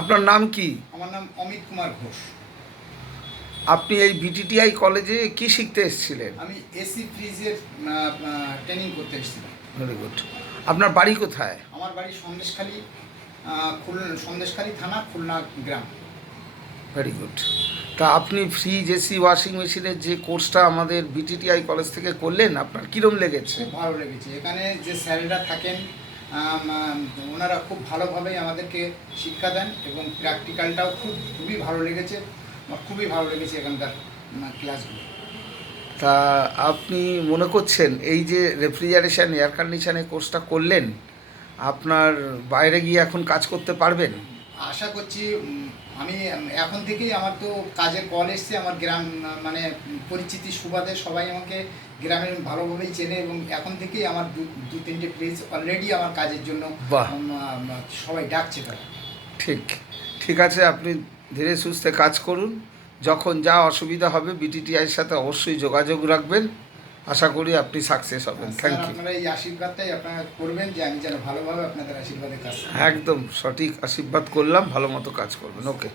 আপনার নাম কি? আমার নাম অমিত কুমার ঘোষ। আপনি এই বিটিটিআই কলেজে কি শিখতে এসেছিলেন? আমি এসি ফ্রিজের ট্রেনিং করতে এসেছিলাম। Very good. আপনার বাড়ি কোথায়? আমার বাড়ি সন্দেশখালী, সন্দেশখালী থানা, খুলনা গ্রাম। Very good. তা আপনি ফ্রিজ, এসি, ওয়াশিং মেশিনের যে কোর্সটা আমাদের বিটিটিআই কলেজ থেকে করলেন, আপনার কীরকম লেগেছে? খুব ভালো লেগেছে। এখানে যে স্যারেরা থাকেন ওনারা খুব ভালোভাবেই আমাদেরকে শিক্ষা দেন এবং প্র্যাকটিক্যালটাও খুবই ভালো লেগেছে। আমার খুবই ভালো লেগেছে এখানকার ক্লাসগুলো। তা আপনি মনে করছেন এই যে রেফ্রিজারেশন, এয়ার কন্ডিশনের কোর্সটা করলেন, আপনার বাইরে গিয়ে এখন কাজ করতে পারবেন? আশা করছি আমি এখন থেকেই আমার তো কাজের কল এসছে আমার গ্রাম, মানে পরিচিতি সুবাদে সবাই আমাকে গ্রামের ভালোভাবেই চেনে এবং এখন থেকেই আমার দু তিনটে প্লেস অলরেডি আমার কাজের জন্য বাহ, সবাই ডাকছে তারা। ঠিক ঠিক আছে। আপনি ধীরে সুস্থে কাজ করুন। যখন যা অসুবিধা হবে বিটিটিআইয়ের সাথে অবশ্যই যোগাযোগ রাখবেন। আশা করি আপনি সাকসেস হবেন। Sir, thank you. আপনারা এই আশীর্বাদটাই আপনারা করবেন যে আমি যেন ভালোভাবে আপনাদের আশীর্বাদে কাজ করি। একদম সঠিক আশীর্বাদ করলাম, ভালো মতো কাজ করবেন। ওকে।